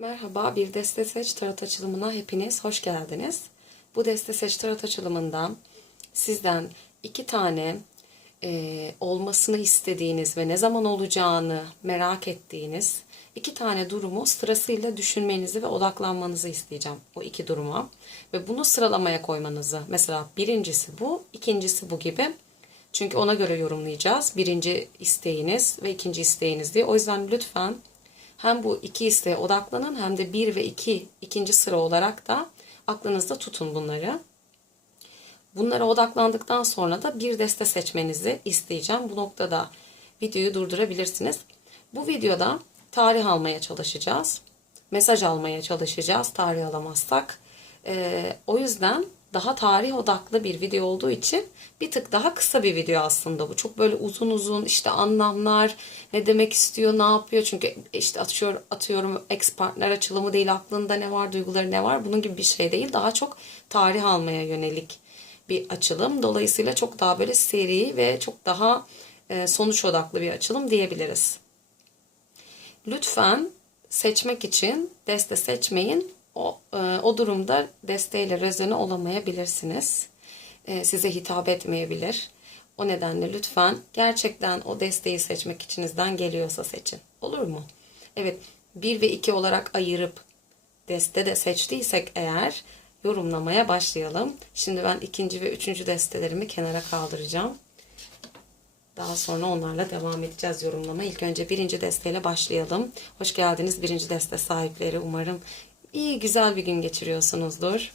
Merhaba, bir Deste Seç Tarot açılımına hepiniz hoş geldiniz. Bu Deste Seç Tarot açılımında sizden iki tane e, olmasını istediğiniz ve ne zaman olacağını merak ettiğiniz iki tane durumu sırasıyla düşünmenizi ve odaklanmanızı isteyeceğim o iki duruma. Ve bunu sıralamaya koymanızı. Mesela birincisi bu, ikincisi bu gibi. Çünkü ona göre yorumlayacağız. Birinci isteğiniz ve ikinci isteğiniz diye. O yüzden lütfen hem bu iki isteğe odaklanın hem de bir ve iki ikinci sıra olarak da aklınızda tutun bunları. Bunlara odaklandıktan sonra da bir deste seçmenizi isteyeceğim. Bu noktada videoyu durdurabilirsiniz. Bu videoda tarih almaya çalışacağız. Mesaj almaya çalışacağız tarih alamazsak. Ee, o yüzden daha tarih odaklı bir video olduğu için bir tık daha kısa bir video aslında bu. Çok böyle uzun uzun işte anlamlar, ne demek istiyor, ne yapıyor. Çünkü işte atıyor, atıyorum ex partner açılımı değil, aklında ne var, duyguları ne var. Bunun gibi bir şey değil. Daha çok tarih almaya yönelik bir açılım. Dolayısıyla çok daha böyle seri ve çok daha e, sonuç odaklı bir açılım diyebiliriz. Lütfen seçmek için deste seçmeyin. O, e, o durumda desteğiyle rezone olamayabilirsiniz. E, size hitap etmeyebilir. O nedenle lütfen gerçekten o desteği seçmek içinizden geliyorsa seçin. Olur mu? Evet, 1 ve 2 olarak ayırıp deste de seçtiysek eğer yorumlamaya başlayalım. Şimdi ben ikinci ve üçüncü destelerimi kenara kaldıracağım. Daha sonra onlarla devam edeceğiz yorumlama. İlk önce birinci desteyle başlayalım. Hoş geldiniz birinci deste sahipleri. Umarım iyi güzel bir gün geçiriyorsunuzdur.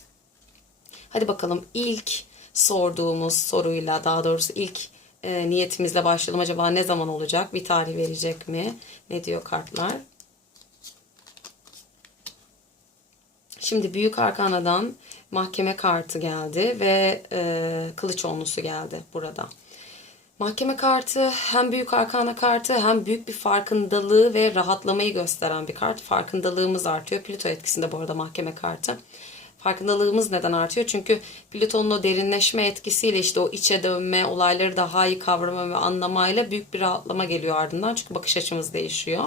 Hadi bakalım ilk sorduğumuz soruyla daha doğrusu ilk e, niyetimizle başlayalım. Acaba ne zaman olacak? Bir tarih verecek mi? Ne diyor kartlar? Şimdi Büyük Arkana'dan mahkeme kartı geldi ve e, kılıç onlusu geldi burada. Mahkeme kartı hem büyük arkana kartı hem büyük bir farkındalığı ve rahatlamayı gösteren bir kart. Farkındalığımız artıyor. Plüto etkisinde bu arada mahkeme kartı. Farkındalığımız neden artıyor? Çünkü Plüton'un o derinleşme etkisiyle işte o içe dönme, olayları daha iyi kavrama ve anlamayla büyük bir rahatlama geliyor ardından. Çünkü bakış açımız değişiyor.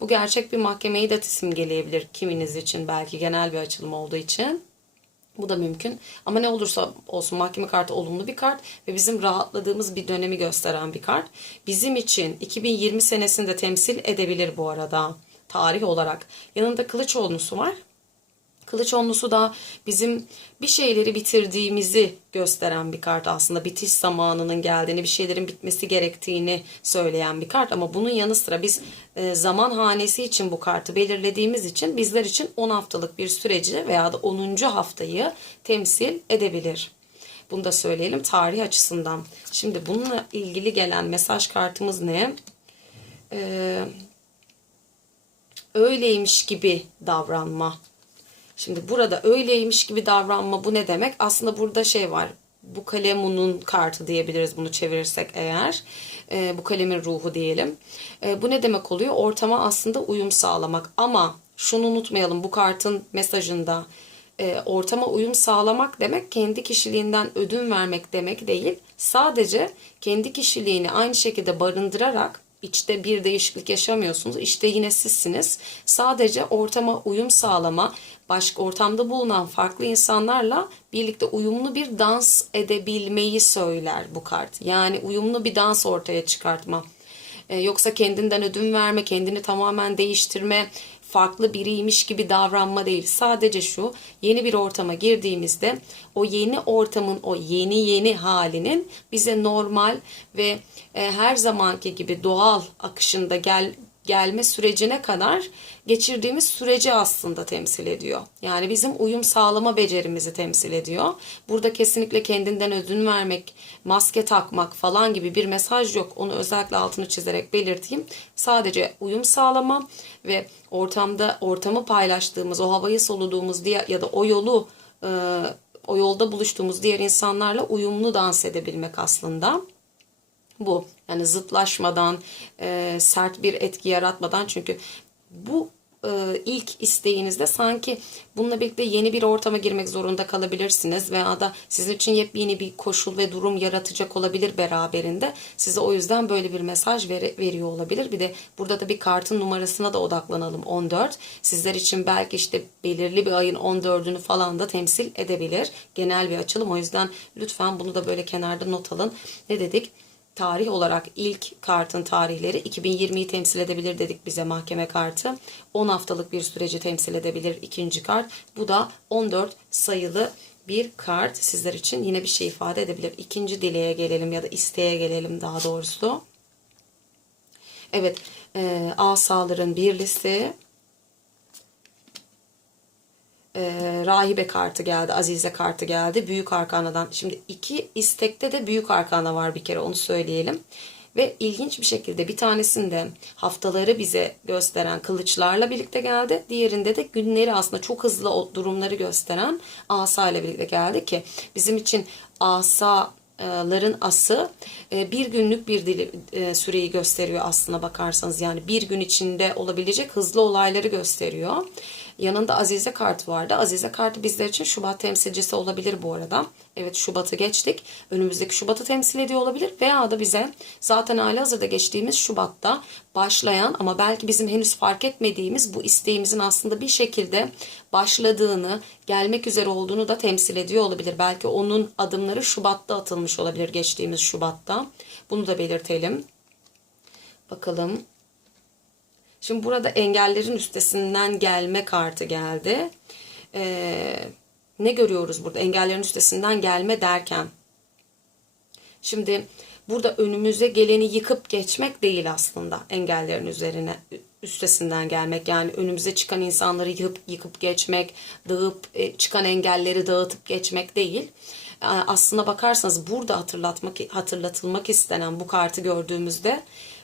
Bu gerçek bir mahkemeyi de simgeleyebilir kiminiz için belki genel bir açılım olduğu için. Bu da mümkün. Ama ne olursa olsun mahkeme kartı olumlu bir kart ve bizim rahatladığımız bir dönemi gösteren bir kart. Bizim için 2020 senesini de temsil edebilir bu arada tarih olarak. Yanında kılıç olnusu var. Kılıç onlusu da bizim bir şeyleri bitirdiğimizi gösteren bir kart aslında. Bitiş zamanının geldiğini, bir şeylerin bitmesi gerektiğini söyleyen bir kart. Ama bunun yanı sıra biz e, zaman hanesi için bu kartı belirlediğimiz için bizler için 10 haftalık bir süreci veya da 10. haftayı temsil edebilir. Bunu da söyleyelim tarih açısından. Şimdi bununla ilgili gelen mesaj kartımız ne? Ee, öyleymiş gibi davranma Şimdi burada öyleymiş gibi davranma bu ne demek? Aslında burada şey var. Bu kalemunun kartı diyebiliriz bunu çevirirsek eğer. E, bu kalemin ruhu diyelim. E, bu ne demek oluyor? Ortama aslında uyum sağlamak. Ama şunu unutmayalım bu kartın mesajında e, ortama uyum sağlamak demek kendi kişiliğinden ödün vermek demek değil. Sadece kendi kişiliğini aynı şekilde barındırarak içte bir değişiklik yaşamıyorsunuz. İşte yine sizsiniz. Sadece ortama uyum sağlama, başka ortamda bulunan farklı insanlarla birlikte uyumlu bir dans edebilmeyi söyler bu kart. Yani uyumlu bir dans ortaya çıkartma. Ee, yoksa kendinden ödün verme, kendini tamamen değiştirme, farklı biriymiş gibi davranma değil. Sadece şu yeni bir ortama girdiğimizde o yeni ortamın o yeni yeni halinin bize normal ve e, her zamanki gibi doğal akışında gel gelme sürecine kadar geçirdiğimiz süreci aslında temsil ediyor. Yani bizim uyum sağlama becerimizi temsil ediyor. Burada kesinlikle kendinden ödün vermek, maske takmak falan gibi bir mesaj yok. Onu özellikle altını çizerek belirteyim. Sadece uyum sağlama ve ortamda ortamı paylaştığımız, o havayı soluduğumuz diye ya da o yolu e, o yolda buluştuğumuz diğer insanlarla uyumlu dans edebilmek aslında bu. Yani zıtlaşmadan, e, sert bir etki yaratmadan çünkü bu e, ilk isteğinizde sanki bununla birlikte yeni bir ortama girmek zorunda kalabilirsiniz veya da sizin için yepyeni bir koşul ve durum yaratacak olabilir beraberinde. Size o yüzden böyle bir mesaj ver- veriyor olabilir. Bir de burada da bir kartın numarasına da odaklanalım 14. Sizler için belki işte belirli bir ayın 14'ünü falan da temsil edebilir. Genel bir açılım. O yüzden lütfen bunu da böyle kenarda not alın. Ne dedik? Tarih olarak ilk kartın tarihleri 2020'yi temsil edebilir dedik bize mahkeme kartı. 10 haftalık bir süreci temsil edebilir ikinci kart. Bu da 14 sayılı bir kart sizler için yine bir şey ifade edebilir. İkinci dileğe gelelim ya da isteğe gelelim daha doğrusu. Evet, e, asaların birlisi, e, rahibe kartı geldi, azize kartı geldi, büyük arkanadan. Şimdi iki istekte de büyük arkana var bir kere onu söyleyelim. Ve ilginç bir şekilde bir tanesinde haftaları bize gösteren kılıçlarla birlikte geldi. Diğerinde de günleri aslında çok hızlı durumları gösteren asa ile birlikte geldi ki bizim için asaların ası e, bir günlük bir dili, e, süreyi gösteriyor aslına bakarsanız. Yani bir gün içinde olabilecek hızlı olayları gösteriyor. Yanında Azize kartı vardı. Azize kartı bizler için Şubat temsilcisi olabilir bu arada. Evet Şubat'ı geçtik. Önümüzdeki Şubat'ı temsil ediyor olabilir. Veya da bize zaten hali hazırda geçtiğimiz Şubat'ta başlayan ama belki bizim henüz fark etmediğimiz bu isteğimizin aslında bir şekilde başladığını, gelmek üzere olduğunu da temsil ediyor olabilir. Belki onun adımları Şubat'ta atılmış olabilir geçtiğimiz Şubat'ta. Bunu da belirtelim. Bakalım. Şimdi burada engellerin üstesinden gelme kartı geldi. Ee, ne görüyoruz burada engellerin üstesinden gelme derken? Şimdi burada önümüze geleni yıkıp geçmek değil aslında engellerin üzerine üstesinden gelmek. Yani önümüze çıkan insanları yıkıp, yıkıp geçmek, dağıp e, çıkan engelleri dağıtıp geçmek değil. Ee, Aslına bakarsanız burada hatırlatmak hatırlatılmak istenen bu kartı gördüğümüzde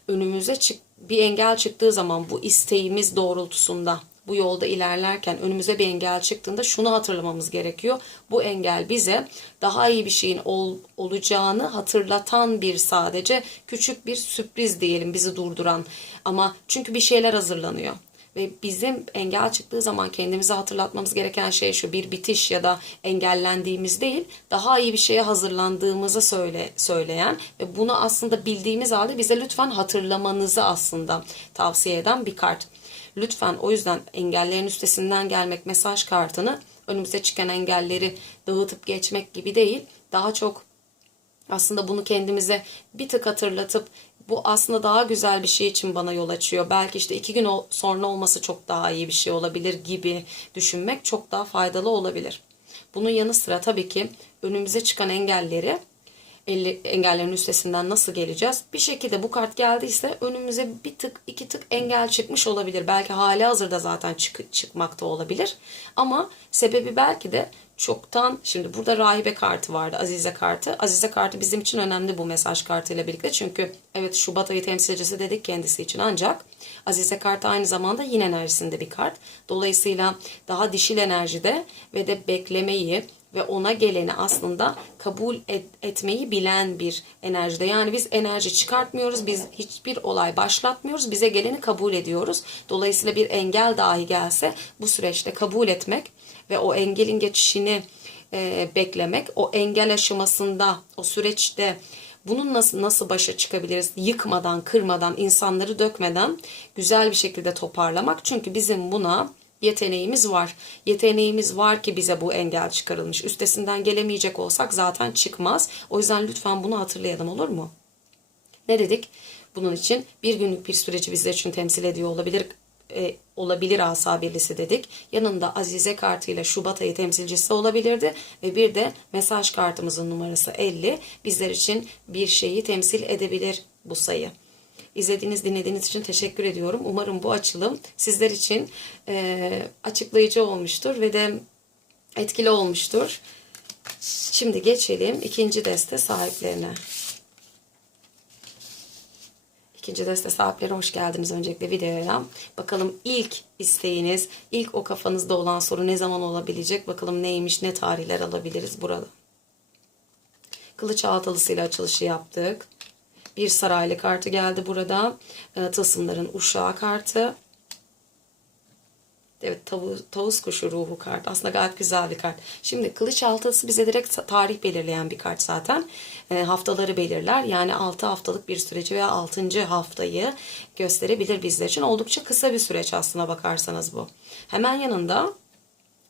önümüze çık, bir engel çıktığı zaman bu isteğimiz doğrultusunda bu yolda ilerlerken önümüze bir engel çıktığında şunu hatırlamamız gerekiyor. Bu engel bize daha iyi bir şeyin ol, olacağını hatırlatan bir sadece küçük bir sürpriz diyelim bizi durduran. Ama çünkü bir şeyler hazırlanıyor. Ve bizim engel çıktığı zaman kendimize hatırlatmamız gereken şey şu bir bitiş ya da engellendiğimiz değil daha iyi bir şeye hazırlandığımızı söyle, söyleyen ve bunu aslında bildiğimiz halde bize lütfen hatırlamanızı aslında tavsiye eden bir kart. Lütfen o yüzden engellerin üstesinden gelmek mesaj kartını önümüze çıkan engelleri dağıtıp geçmek gibi değil daha çok aslında bunu kendimize bir tık hatırlatıp bu aslında daha güzel bir şey için bana yol açıyor. Belki işte iki gün sonra olması çok daha iyi bir şey olabilir gibi düşünmek çok daha faydalı olabilir. Bunun yanı sıra tabii ki önümüze çıkan engelleri engellerin üstesinden nasıl geleceğiz? Bir şekilde bu kart geldiyse önümüze bir tık iki tık engel çıkmış olabilir. Belki hali hazırda zaten çık, çıkmakta olabilir. Ama sebebi belki de çoktan şimdi burada rahibe kartı vardı Azize kartı. Azize kartı bizim için önemli bu mesaj kartıyla birlikte. Çünkü evet Şubat ayı temsilcisi dedik kendisi için ancak Azize kartı aynı zamanda yin enerjisinde bir kart. Dolayısıyla daha dişil enerjide ve de beklemeyi ve ona geleni aslında kabul et, etmeyi bilen bir enerjide. Yani biz enerji çıkartmıyoruz, biz hiçbir olay başlatmıyoruz, bize geleni kabul ediyoruz. Dolayısıyla bir engel dahi gelse bu süreçte kabul etmek ve o engelin geçişini e, beklemek, o engel aşamasında, o süreçte bunun nasıl nasıl başa çıkabiliriz? Yıkmadan, kırmadan, insanları dökmeden güzel bir şekilde toparlamak. Çünkü bizim buna yeteneğimiz var. Yeteneğimiz var ki bize bu engel çıkarılmış. Üstesinden gelemeyecek olsak zaten çıkmaz. O yüzden lütfen bunu hatırlayalım olur mu? Ne dedik? Bunun için bir günlük bir süreci bizler için temsil ediyor olabilir e, olabilir asa birlisi dedik. Yanında Azize kartıyla Şubat ayı temsilcisi olabilirdi ve bir de mesaj kartımızın numarası 50 bizler için bir şeyi temsil edebilir bu sayı. İzlediğiniz, dinlediğiniz için teşekkür ediyorum. Umarım bu açılım sizler için e, açıklayıcı olmuştur ve de etkili olmuştur. Şimdi geçelim ikinci deste sahiplerine. İkinci deste sahipleri hoş geldiniz öncelikle videoya. Bakalım ilk isteğiniz, ilk o kafanızda olan soru ne zaman olabilecek? Bakalım neymiş, ne tarihler alabiliriz burada. Kılıç altılısıyla açılışı yaptık. Bir saraylı kartı geldi burada. E, tılsımların uşağı kartı. Evet tavu, tavus kuşu ruhu kart. Aslında gayet güzel bir kart. Şimdi kılıç altısı bize direkt tarih belirleyen bir kart zaten. E, haftaları belirler. Yani 6 haftalık bir süreci veya 6. haftayı gösterebilir bizler için. Oldukça kısa bir süreç aslına bakarsanız bu. Hemen yanında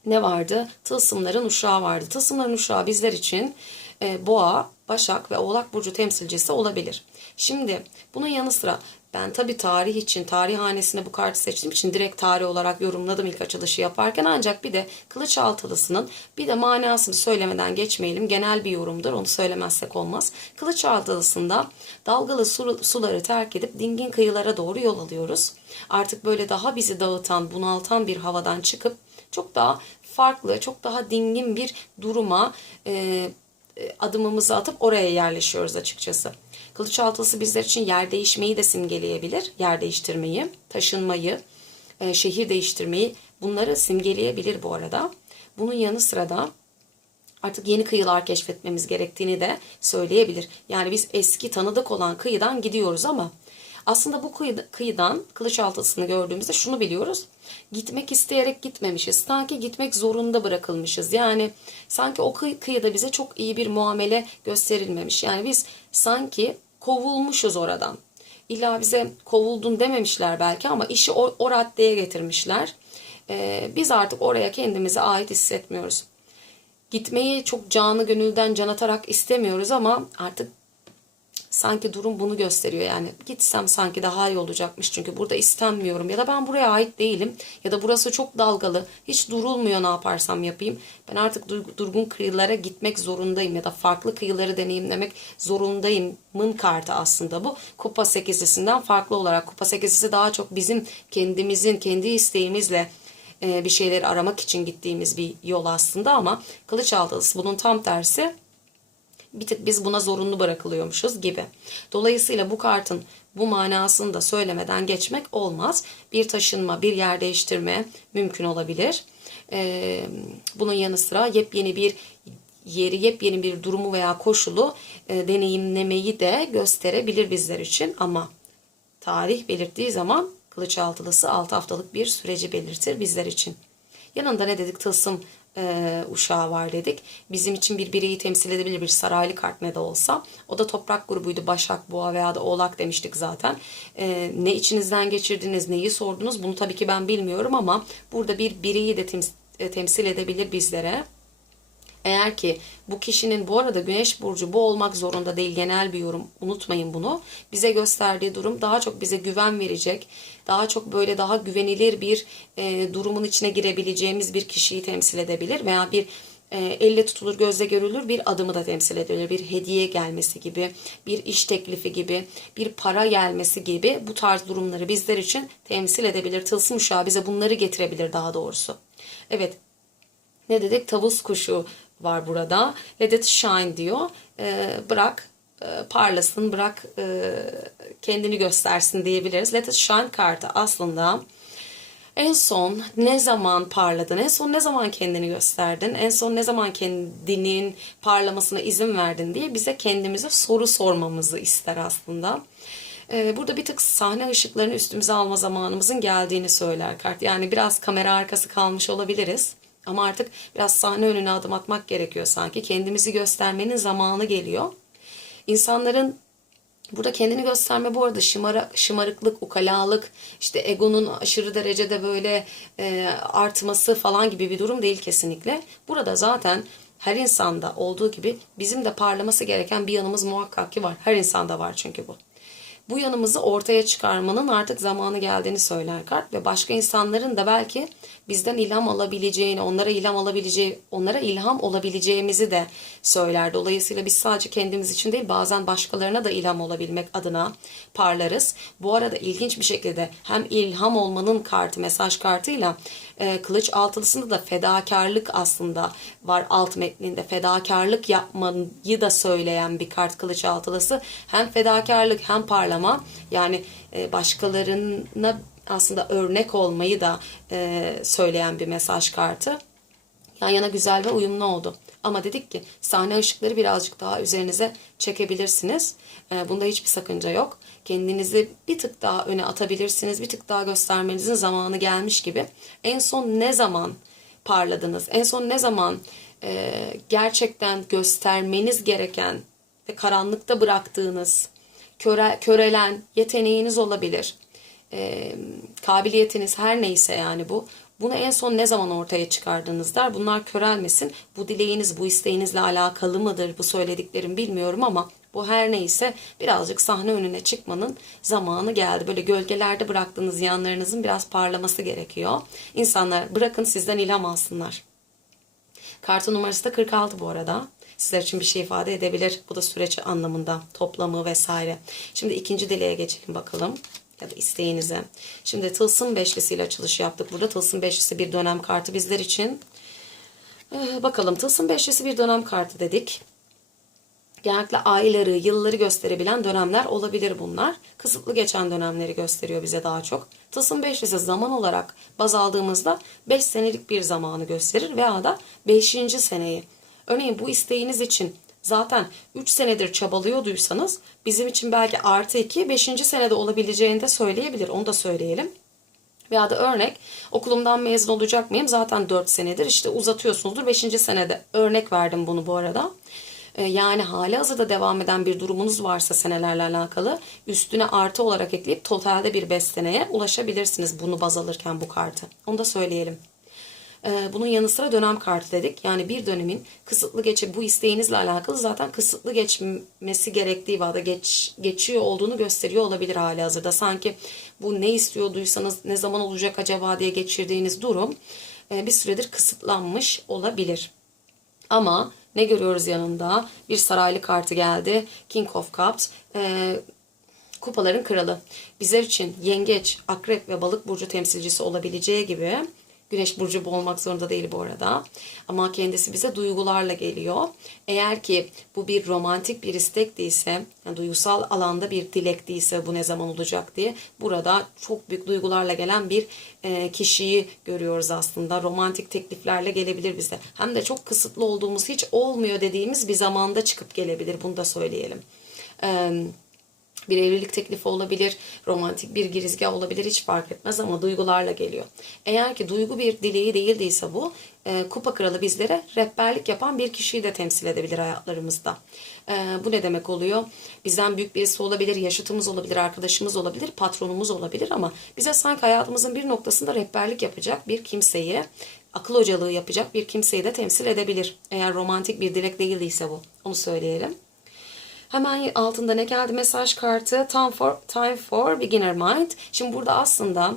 ne vardı? Tılsımların uşağı vardı. Tılsımların uşağı bizler için e, boğa, başak ve oğlak burcu temsilcisi olabilir. Şimdi bunun yanı sıra ben tabii tarih için, tarih hanesine bu kartı seçtiğim için direkt tarih olarak yorumladım ilk açılışı yaparken ancak bir de kılıç altılısının bir de manasını söylemeden geçmeyelim. Genel bir yorumdur onu söylemezsek olmaz. Kılıç altılısında dalgalı su- suları terk edip dingin kıyılara doğru yol alıyoruz. Artık böyle daha bizi dağıtan, bunaltan bir havadan çıkıp çok daha farklı, çok daha dingin bir duruma e, adımımızı atıp oraya yerleşiyoruz açıkçası. Kılıç altısı bizler için yer değişmeyi de simgeleyebilir. Yer değiştirmeyi, taşınmayı, e, şehir değiştirmeyi bunları simgeleyebilir bu arada. Bunun yanı sıra da artık yeni kıyılar keşfetmemiz gerektiğini de söyleyebilir. Yani biz eski tanıdık olan kıyıdan gidiyoruz ama aslında bu kıyı, kıyıdan kılıç altısını gördüğümüzde şunu biliyoruz. Gitmek isteyerek gitmemişiz. Sanki gitmek zorunda bırakılmışız. Yani sanki o kıy, kıyıda bize çok iyi bir muamele gösterilmemiş. Yani biz sanki kovulmuşuz oradan. İlla bize kovuldun dememişler belki ama işi o, o raddeye getirmişler. Ee, biz artık oraya kendimize ait hissetmiyoruz. Gitmeyi çok canı gönülden can atarak istemiyoruz ama artık sanki durum bunu gösteriyor yani. Gitsem sanki daha iyi olacakmış çünkü burada istenmiyorum. Ya da ben buraya ait değilim. Ya da burası çok dalgalı. Hiç durulmuyor ne yaparsam yapayım. Ben artık dur- durgun kıyılara gitmek zorundayım. Ya da farklı kıyıları deneyimlemek zorundayımın kartı aslında bu. Kupa sekizlisinden farklı olarak. Kupa sekizlisi daha çok bizim kendimizin kendi isteğimizle e, bir şeyleri aramak için gittiğimiz bir yol aslında ama kılıç altısı bunun tam tersi bir tık biz buna zorunlu bırakılıyormuşuz gibi. Dolayısıyla bu kartın bu manasını da söylemeden geçmek olmaz. Bir taşınma, bir yer değiştirme mümkün olabilir. Ee, bunun yanı sıra yepyeni bir yeri, yepyeni bir durumu veya koşulu e, deneyimlemeyi de gösterebilir bizler için. Ama tarih belirttiği zaman kılıç altılısı 6 haftalık bir süreci belirtir bizler için. Yanında ne dedik? Tılsım e, uşağı var dedik. Bizim için bir bireyi temsil edebilir bir saraylı kart ne de olsa. O da toprak grubuydu. Başak, Boğa veya da Oğlak demiştik zaten. E, ne içinizden geçirdiniz, neyi sordunuz bunu tabii ki ben bilmiyorum ama burada bir bireyi de tems- e, temsil edebilir bizlere. Eğer ki bu kişinin bu arada güneş burcu bu olmak zorunda değil genel bir yorum unutmayın bunu. Bize gösterdiği durum daha çok bize güven verecek. Daha çok böyle daha güvenilir bir e, durumun içine girebileceğimiz bir kişiyi temsil edebilir. Veya bir e, elle tutulur gözle görülür bir adımı da temsil edilir. Bir hediye gelmesi gibi, bir iş teklifi gibi, bir para gelmesi gibi bu tarz durumları bizler için temsil edebilir. Tılsım uşağı bize bunları getirebilir daha doğrusu. Evet ne dedik? Tavus kuşu var burada. Let it shine diyor. Ee, bırak e, parlasın, bırak e, kendini göstersin diyebiliriz. Let it shine kartı aslında en son ne zaman parladın? En son ne zaman kendini gösterdin? En son ne zaman kendinin parlamasına izin verdin diye bize kendimize soru sormamızı ister aslında. Ee, Burada bir tık sahne ışıklarını üstümüze alma zamanımızın geldiğini söyler kart. Yani biraz kamera arkası kalmış olabiliriz. Ama artık biraz sahne önüne adım atmak gerekiyor sanki. Kendimizi göstermenin zamanı geliyor. İnsanların Burada kendini gösterme bu arada şımara, şımarıklık, ukalalık, işte egonun aşırı derecede böyle e, artması falan gibi bir durum değil kesinlikle. Burada zaten her insanda olduğu gibi bizim de parlaması gereken bir yanımız muhakkak ki var. Her insanda var çünkü bu. Bu yanımızı ortaya çıkarmanın artık zamanı geldiğini söyler kart ve başka insanların da belki bizden ilham alabileceğini, onlara ilham alabileceği, onlara ilham olabileceğimizi de söyler. Dolayısıyla biz sadece kendimiz için değil, bazen başkalarına da ilham olabilmek adına parlarız. Bu arada ilginç bir şekilde hem ilham olmanın kartı, mesaj kartıyla e, kılıç altılısında da fedakarlık aslında var alt metninde. Fedakarlık yapmayı da söyleyen bir kart kılıç altılısı. Hem fedakarlık hem parlama yani e, başkalarına aslında örnek olmayı da e, söyleyen bir mesaj kartı. yan yana güzel ve uyumlu oldu. Ama dedik ki sahne ışıkları birazcık daha üzerinize çekebilirsiniz. Ee, bunda hiçbir sakınca yok. Kendinizi bir tık daha öne atabilirsiniz. Bir tık daha göstermenizin zamanı gelmiş gibi. En son ne zaman parladınız? En son ne zaman e, gerçekten göstermeniz gereken ve karanlıkta bıraktığınız, köre, körelen yeteneğiniz olabilir. E, kabiliyetiniz her neyse yani bu. Bunu en son ne zaman ortaya çıkardınız der. Bunlar körelmesin. Bu dileğiniz, bu isteğinizle alakalı mıdır bu söylediklerim bilmiyorum ama bu her neyse birazcık sahne önüne çıkmanın zamanı geldi. Böyle gölgelerde bıraktığınız yanlarınızın biraz parlaması gerekiyor. İnsanlar bırakın sizden ilham alsınlar. Kartın numarası da 46 bu arada. Sizler için bir şey ifade edebilir. Bu da süreç anlamında toplamı vesaire. Şimdi ikinci dileğe geçelim bakalım ya da isteğinize. Şimdi tılsım beşlisiyle açılış yaptık. Burada tılsım beşlisi bir dönem kartı bizler için. Ee, bakalım tılsım beşlisi bir dönem kartı dedik. Genellikle ayları, yılları gösterebilen dönemler olabilir bunlar. Kısıtlı geçen dönemleri gösteriyor bize daha çok. Tılsım beşlisi zaman olarak baz aldığımızda 5 senelik bir zamanı gösterir veya da 5. seneyi. Örneğin bu isteğiniz için zaten 3 senedir çabalıyorduysanız bizim için belki artı 2 5. senede olabileceğini de söyleyebilir. Onu da söyleyelim. Veya da örnek okulumdan mezun olacak mıyım? Zaten 4 senedir işte uzatıyorsunuzdur 5. senede. Örnek verdim bunu bu arada. Ee, Yani hali hazırda devam eden bir durumunuz varsa senelerle alakalı üstüne artı olarak ekleyip totalde bir 5 seneye ulaşabilirsiniz bunu baz alırken bu kartı. Onu da söyleyelim. Ee, Bunun yanı sıra dönem kartı dedik. Yani bir dönemin kısıtlı geçe bu isteğinizle alakalı zaten kısıtlı geçmesi gerektiği vada geç, geçiyor olduğunu gösteriyor olabilir hali hazırda. Sanki bu ne istiyorduysanız ne zaman olacak acaba diye geçirdiğiniz durum e, bir süredir kısıtlanmış olabilir. Ama ne görüyoruz yanında? Bir saraylı kartı geldi. King of Cups. Ee, kupaların kralı. Bizler için yengeç, akrep ve balık burcu temsilcisi olabileceği gibi Güneş burcu bu olmak zorunda değil bu arada. Ama kendisi bize duygularla geliyor. Eğer ki bu bir romantik bir istek değilse, yani duygusal alanda bir dilek değilse bu ne zaman olacak diye burada çok büyük duygularla gelen bir e, kişiyi görüyoruz aslında. Romantik tekliflerle gelebilir bize. Hem de çok kısıtlı olduğumuz hiç olmuyor dediğimiz bir zamanda çıkıp gelebilir. Bunu da söyleyelim. Eee bir evlilik teklifi olabilir, romantik bir girizgah olabilir hiç fark etmez ama duygularla geliyor. Eğer ki duygu bir dileği değil değilse bu, e, kupa kralı bizlere rehberlik yapan bir kişiyi de temsil edebilir hayatlarımızda. E, bu ne demek oluyor? Bizden büyük birisi olabilir, yaşıtımız olabilir, arkadaşımız olabilir, patronumuz olabilir ama bize sanki hayatımızın bir noktasında rehberlik yapacak bir kimseyi, akıl hocalığı yapacak bir kimseyi de temsil edebilir. Eğer romantik bir dilek değil değilse bu. Onu söyleyelim. Hemen altında ne geldi mesaj kartı? Time for, time for beginner mind. Şimdi burada aslında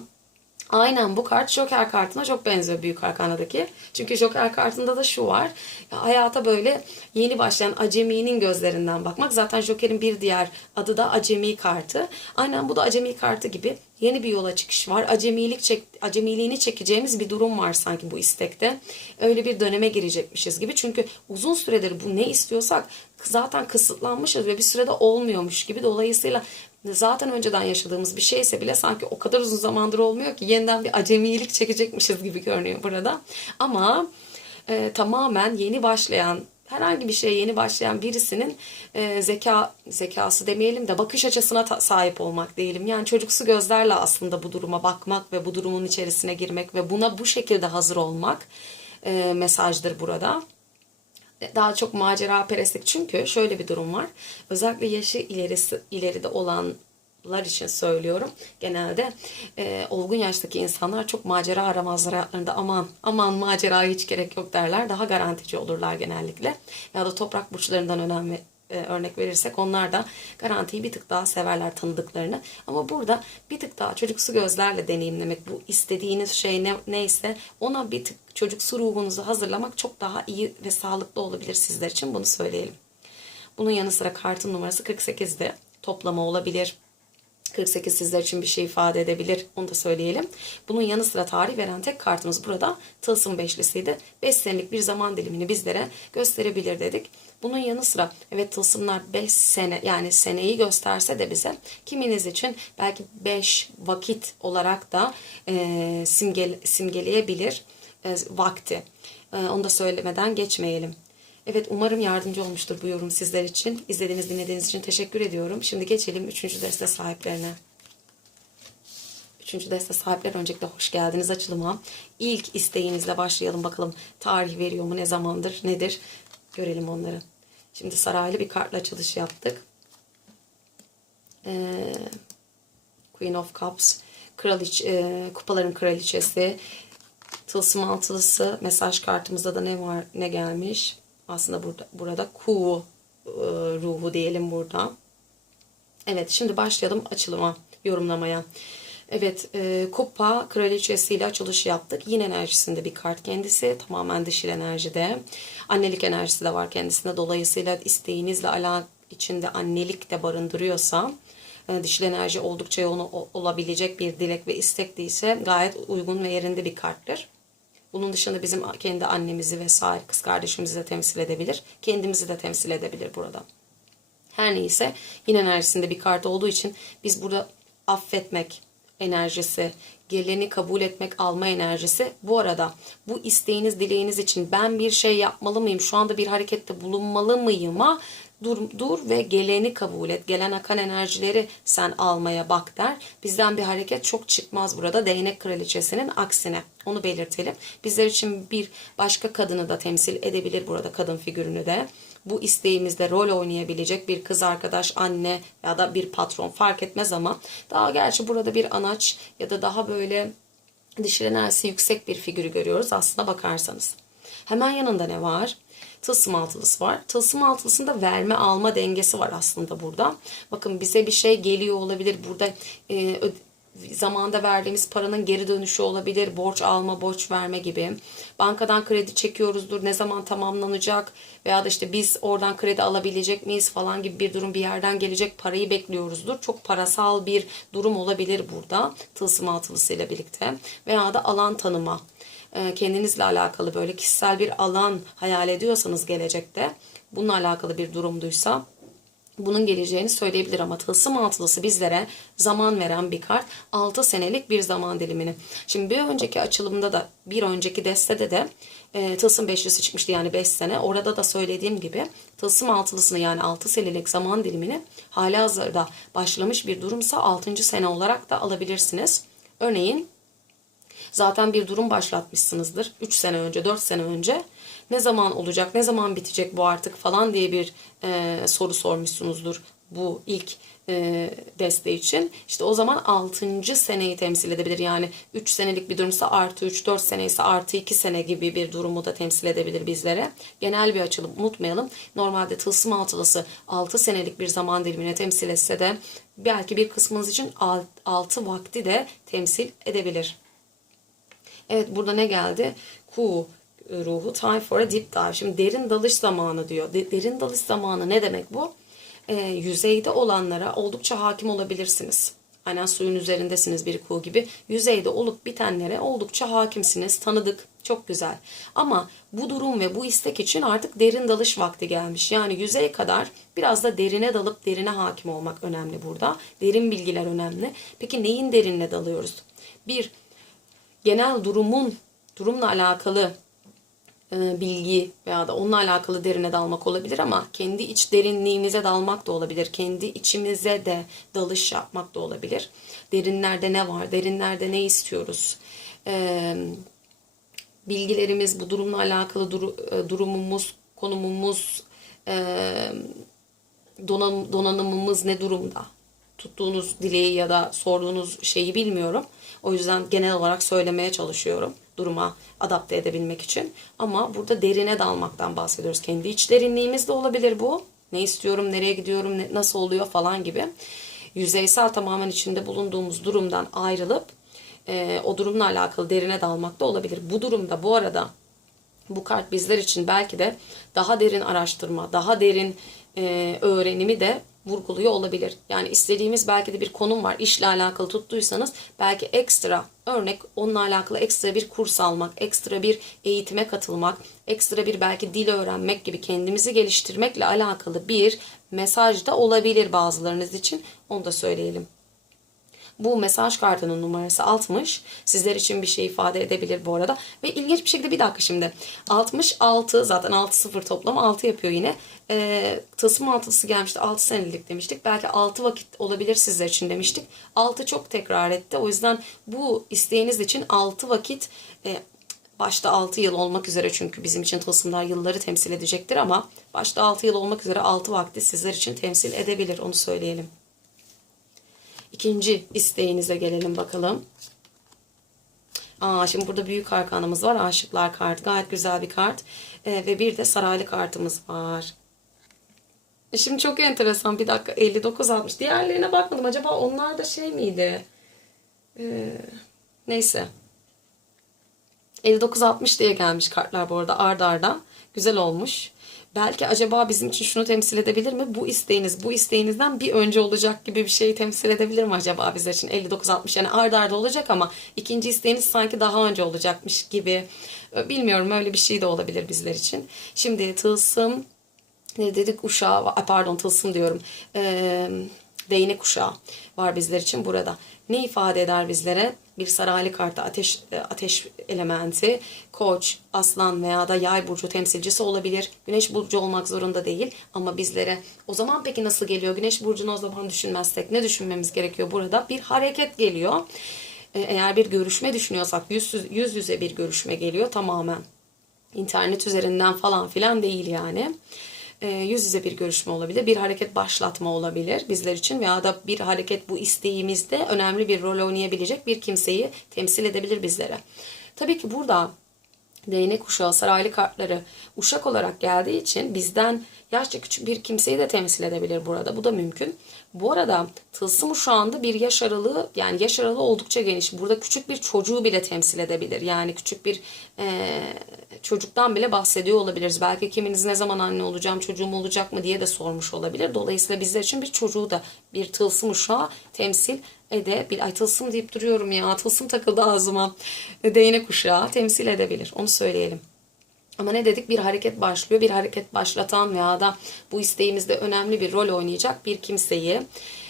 Aynen bu kart Joker kartına çok benziyor Büyük Arkana'daki. Çünkü Joker kartında da şu var. Ya hayata böyle yeni başlayan aceminin gözlerinden bakmak. Zaten Joker'in bir diğer adı da acemi kartı. Aynen bu da acemi kartı gibi yeni bir yola çıkış var. Acemilik çek, acemiliğini çekeceğimiz bir durum var sanki bu istekte. Öyle bir döneme girecekmişiz gibi. Çünkü uzun süredir bu ne istiyorsak zaten kısıtlanmışız ve bir sürede olmuyormuş gibi. Dolayısıyla zaten önceden yaşadığımız bir şeyse bile sanki o kadar uzun zamandır olmuyor ki yeniden bir acemilik çekecekmişiz gibi görünüyor burada. Ama e, tamamen yeni başlayan herhangi bir şeye yeni başlayan birisinin e, zeka zekası demeyelim de bakış açısına ta- sahip olmak diyelim. Yani çocuksu gözlerle aslında bu duruma bakmak ve bu durumun içerisine girmek ve buna bu şekilde hazır olmak e, mesajdır burada daha çok macera perestlik çünkü şöyle bir durum var. Özellikle yaşı ilerisi ileride olanlar için söylüyorum. Genelde e, olgun yaştaki insanlar çok macera aramazlar hayatlarında. Aman aman maceraya hiç gerek yok derler. Daha garantici olurlar genellikle. Ya da toprak burçlarından önemli e, örnek verirsek onlar da garantiyi bir tık daha severler tanıdıklarını. Ama burada bir tık daha çocuksu gözlerle deneyimlemek bu istediğiniz şey ne, neyse ona bir tık çocuksu ruhunuzu hazırlamak çok daha iyi ve sağlıklı olabilir sizler için bunu söyleyelim. Bunun yanı sıra kartın numarası 48'de toplama olabilir. 48 sizler için bir şey ifade edebilir. Onu da söyleyelim. Bunun yanı sıra tarih veren tek kartımız burada Tılsım Beşlisi'ydi. 5 senelik bir zaman dilimini bizlere gösterebilir dedik. Bunun yanı sıra evet tılsımlar 5 sene yani seneyi gösterse de bize kiminiz için belki 5 vakit olarak da e, simge, simgeleyebilir. e, vakti. E, onu da söylemeden geçmeyelim. Evet umarım yardımcı olmuştur bu yorum sizler için. İzlediğiniz, dinlediğiniz için teşekkür ediyorum. Şimdi geçelim 3. deste sahiplerine. Üçüncü deste sahipler öncelikle hoş geldiniz açılıma. İlk isteğinizle başlayalım bakalım. Tarih veriyor mu? Ne zamandır? Nedir? Görelim onları. Şimdi saraylı bir kartla açılış yaptık. Ee, Queen of Cups. Kraliç, e, kupaların kraliçesi. Tılsım altılısı. Mesaj kartımızda da ne var? Ne gelmiş? Aslında burada, burada Ku e, ruhu diyelim burada. Evet şimdi başlayalım açılıma, yorumlamaya. Evet, e, Kupa Kraliçesiyle açılış yaptık. Yine enerjisinde bir kart kendisi. Tamamen dişil enerjide. Annelik enerjisi de var kendisinde. Dolayısıyla isteğinizle alakalı içinde annelik de barındırıyorsa e, dişil enerji oldukça yoğun olabilecek bir dilek ve istek değilse gayet uygun ve yerinde bir karttır. Bunun dışında bizim kendi annemizi vesaire kız kardeşimizi de temsil edebilir. Kendimizi de temsil edebilir burada. Her neyse yine enerjisinde bir kart olduğu için biz burada affetmek enerjisi, geleni kabul etmek alma enerjisi. Bu arada bu isteğiniz, dileğiniz için ben bir şey yapmalı mıyım, şu anda bir harekette bulunmalı mıyım'a dur, dur ve geleni kabul et. Gelen akan enerjileri sen almaya bak der. Bizden bir hareket çok çıkmaz burada. Değnek kraliçesinin aksine. Onu belirtelim. Bizler için bir başka kadını da temsil edebilir burada kadın figürünü de bu isteğimizde rol oynayabilecek bir kız arkadaş, anne ya da bir patron fark etmez ama daha gerçi burada bir anaç ya da daha böyle dişil enerjisi yüksek bir figürü görüyoruz aslına bakarsanız. Hemen yanında ne var? Tılsım altılısı var. Tılsım altılısında verme alma dengesi var aslında burada. Bakın bize bir şey geliyor olabilir. Burada e, zamanda verdiğimiz paranın geri dönüşü olabilir. Borç alma, borç verme gibi. Bankadan kredi çekiyoruzdur. Ne zaman tamamlanacak veya da işte biz oradan kredi alabilecek miyiz falan gibi bir durum bir yerden gelecek parayı bekliyoruzdur. Çok parasal bir durum olabilir burada. Tılsım altılısıyla birlikte. Veya da alan tanıma kendinizle alakalı böyle kişisel bir alan hayal ediyorsanız gelecekte bununla alakalı bir durumduysa bunun geleceğini söyleyebilir ama tılsım altılısı bizlere zaman veren bir kart. 6 senelik bir zaman dilimini. Şimdi bir önceki açılımda da bir önceki destede de e, tılsım beşlisi çıkmıştı yani 5 sene. Orada da söylediğim gibi tılsım altılısını yani 6 senelik zaman dilimini hala hazırda başlamış bir durumsa 6. sene olarak da alabilirsiniz. Örneğin Zaten bir durum başlatmışsınızdır. 3 sene önce, 4 sene önce. Ne zaman olacak, ne zaman bitecek bu artık falan diye bir e, soru sormuşsunuzdur bu ilk e, deste için. İşte o zaman 6. seneyi temsil edebilir. Yani 3 senelik bir durumsa artı 3, 4 sene ise artı 2 sene gibi bir durumu da temsil edebilir bizlere. Genel bir açılım unutmayalım. Normalde tılsım altılısı 6 senelik bir zaman dilimine temsil etse de belki bir kısmınız için 6 vakti de temsil edebilir. Evet burada ne geldi? Ku ruhu time for a deep dive. Şimdi derin dalış zamanı diyor. De- derin dalış zamanı ne demek bu? Ee, yüzeyde olanlara oldukça hakim olabilirsiniz. Aynen suyun üzerindesiniz bir kuğu gibi. Yüzeyde olup bitenlere oldukça hakimsiniz. Tanıdık. Çok güzel. Ama bu durum ve bu istek için artık derin dalış vakti gelmiş. Yani yüzeye kadar biraz da derine dalıp derine hakim olmak önemli burada. Derin bilgiler önemli. Peki neyin derinine dalıyoruz? Bir, genel durumun durumla alakalı e, bilgi veya da onunla alakalı derine dalmak olabilir ama kendi iç derinliğimize dalmak da olabilir. Kendi içimize de dalış yapmak da olabilir. Derinlerde ne var? Derinlerde ne istiyoruz? E, bilgilerimiz, bu durumla alakalı e, durumumuz, konumumuz, donan- donanımımız ne durumda? Tuttuğunuz dileği ya da sorduğunuz şeyi bilmiyorum. O yüzden genel olarak söylemeye çalışıyorum duruma adapte edebilmek için. Ama burada derine dalmaktan bahsediyoruz. Kendi iç derinliğimiz de olabilir bu. Ne istiyorum, nereye gidiyorum, nasıl oluyor falan gibi. Yüzeysel tamamen içinde bulunduğumuz durumdan ayrılıp e, o durumla alakalı derine dalmak da olabilir. Bu durumda bu arada bu kart bizler için belki de daha derin araştırma, daha derin e, öğrenimi de vurguluyor olabilir. Yani istediğimiz belki de bir konum var. işle alakalı tuttuysanız belki ekstra örnek onunla alakalı ekstra bir kurs almak, ekstra bir eğitime katılmak, ekstra bir belki dil öğrenmek gibi kendimizi geliştirmekle alakalı bir mesaj da olabilir bazılarınız için. Onu da söyleyelim. Bu mesaj kartının numarası 60. Sizler için bir şey ifade edebilir bu arada. Ve ilginç bir şekilde bir dakika şimdi. 66 zaten 6-0 toplam 6 yapıyor yine. Ee, Tılsım altısı gelmişti. 6 senelik demiştik. Belki 6 vakit olabilir sizler için demiştik. 6 çok tekrar etti. O yüzden bu isteğiniz için 6 vakit e, başta 6 yıl olmak üzere çünkü bizim için tılsımlar yılları temsil edecektir ama başta 6 yıl olmak üzere 6 vakti sizler için temsil edebilir onu söyleyelim. İkinci isteğinize gelelim bakalım. Aa, şimdi burada büyük arkanımız var. Aşıklar kartı. Gayet güzel bir kart. Ee, ve bir de saraylı kartımız var. E Şimdi çok enteresan. Bir dakika 59 60. Diğerlerine bakmadım. Acaba onlar da şey miydi? Ee, neyse. 59-60 diye gelmiş kartlar bu arada ard arda. Güzel olmuş. Belki acaba bizim için şunu temsil edebilir mi? Bu isteğiniz, bu isteğinizden bir önce olacak gibi bir şey temsil edebilir mi acaba bizler için? 59-60 yani ard arda olacak ama ikinci isteğiniz sanki daha önce olacakmış gibi. Bilmiyorum öyle bir şey de olabilir bizler için. Şimdi tılsım ne dedik uşağı pardon tılsım diyorum. Ee, değnek uşağı var bizler için burada. Ne ifade eder bizlere? Bir saraylı kartı ateş e, ateş elementi, koç, aslan veya da yay burcu temsilcisi olabilir. Güneş burcu olmak zorunda değil ama bizlere o zaman peki nasıl geliyor? Güneş burcunu o zaman düşünmezsek ne düşünmemiz gerekiyor burada? Bir hareket geliyor. Ee, Eğer bir görüşme düşünüyorsak yüz, yüz yüze bir görüşme geliyor tamamen internet üzerinden falan filan değil yani. E, yüz yüze bir görüşme olabilir, bir hareket başlatma olabilir bizler için veya da bir hareket bu isteğimizde önemli bir rol oynayabilecek bir kimseyi temsil edebilir bizlere. Tabii ki burada değnek uşağı, saraylı kartları uşak olarak geldiği için bizden yaşça küçük bir kimseyi de temsil edebilir burada. Bu da mümkün. Bu arada tılsım uşağında bir yaş aralığı yani yaş aralığı oldukça geniş. Burada küçük bir çocuğu bile temsil edebilir. Yani küçük bir e, çocuktan bile bahsediyor olabiliriz. Belki kiminiz ne zaman anne olacağım, çocuğum olacak mı diye de sormuş olabilir. Dolayısıyla bizler için bir çocuğu da bir tılsım uşağı temsil edebilir. Ay tılsım deyip duruyorum ya. Tılsım takıldı ağzıma. Değnek uşağı temsil edebilir. Onu söyleyelim. Ama ne dedik? Bir hareket başlıyor. Bir hareket başlatan veya da bu isteğimizde önemli bir rol oynayacak bir kimseyi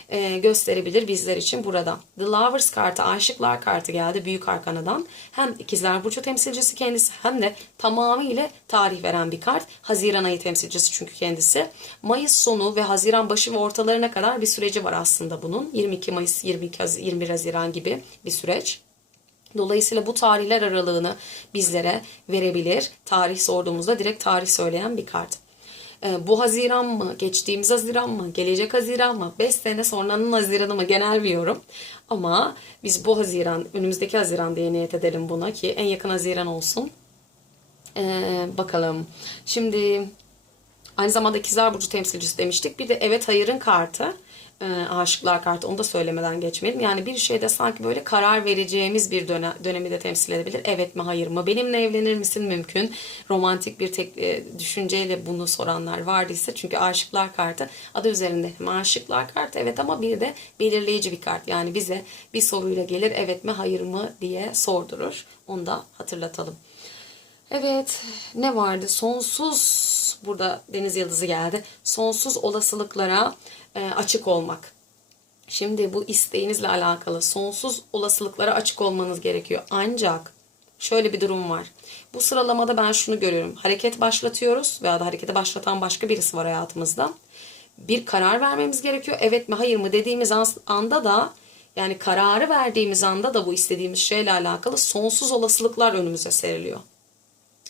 e, gösterebilir bizler için burada. The Lovers kartı, aşıklar kartı geldi büyük arkanadan. Hem ikizler burcu temsilcisi kendisi hem de tamamıyla tarih veren bir kart. Haziran ayı temsilcisi çünkü kendisi. Mayıs sonu ve Haziran başı ve ortalarına kadar bir süreci var aslında bunun. 22 Mayıs, 22 Haz- 21 Haziran gibi bir süreç. Dolayısıyla bu tarihler aralığını bizlere verebilir. Tarih sorduğumuzda direkt tarih söyleyen bir kart. Ee, bu Haziran mı, geçtiğimiz Haziran mı, gelecek Haziran mı, 5 sene sonranın Haziranı mı genel bir yorum. Ama biz bu Haziran, önümüzdeki Haziran diye niyet edelim buna ki en yakın Haziran olsun. Ee, bakalım. Şimdi aynı zamanda ikizler burcu temsilcisi demiştik. Bir de evet hayırın kartı. E, aşıklar kartı onu da söylemeden geçmeyelim. Yani bir şeyde sanki böyle karar vereceğimiz bir dönem, dönemi de temsil edebilir. Evet mi hayır mı? Benimle evlenir misin? Mümkün. Romantik bir tek, e, düşünceyle bunu soranlar vardıysa. Çünkü aşıklar kartı adı üzerinde hem aşıklar kartı evet ama bir de belirleyici bir kart. Yani bize bir soruyla gelir evet mi hayır mı diye sordurur. Onu da hatırlatalım. Evet ne vardı? Sonsuz burada deniz yıldızı geldi. Sonsuz olasılıklara açık olmak. Şimdi bu isteğinizle alakalı sonsuz olasılıklara açık olmanız gerekiyor. Ancak şöyle bir durum var. Bu sıralamada ben şunu görüyorum. Hareket başlatıyoruz veya da hareketi başlatan başka birisi var hayatımızda. Bir karar vermemiz gerekiyor. Evet mi hayır mı dediğimiz an- anda da yani kararı verdiğimiz anda da bu istediğimiz şeyle alakalı sonsuz olasılıklar önümüze seriliyor.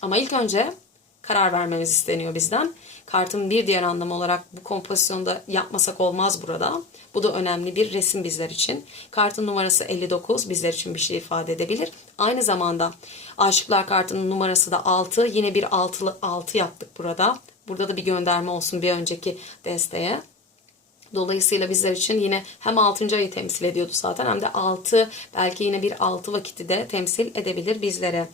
Ama ilk önce karar vermemiz isteniyor bizden. Kartın bir diğer anlamı olarak bu kompozisyonda yapmasak olmaz burada. Bu da önemli bir resim bizler için. Kartın numarası 59 bizler için bir şey ifade edebilir. Aynı zamanda Aşıklar kartının numarası da 6. Yine bir altılı 6 yaptık burada. Burada da bir gönderme olsun bir önceki desteğe. Dolayısıyla bizler için yine hem 6. ayı temsil ediyordu zaten hem de 6 belki yine bir 6 vakiti de temsil edebilir bizlere.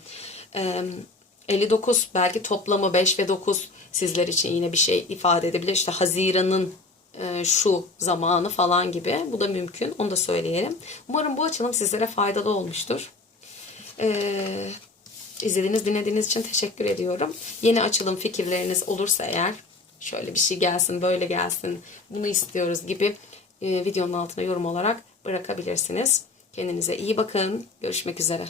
Ee, 59 belki toplamı 5 ve 9 sizler için yine bir şey ifade edebilir. İşte Haziran'ın e, şu zamanı falan gibi. Bu da mümkün. Onu da söyleyelim. Umarım bu açılım sizlere faydalı olmuştur. Ee, izlediğiniz, dinlediğiniz için teşekkür ediyorum. Yeni açılım fikirleriniz olursa eğer şöyle bir şey gelsin, böyle gelsin, bunu istiyoruz gibi e, videonun altına yorum olarak bırakabilirsiniz. Kendinize iyi bakın. Görüşmek üzere.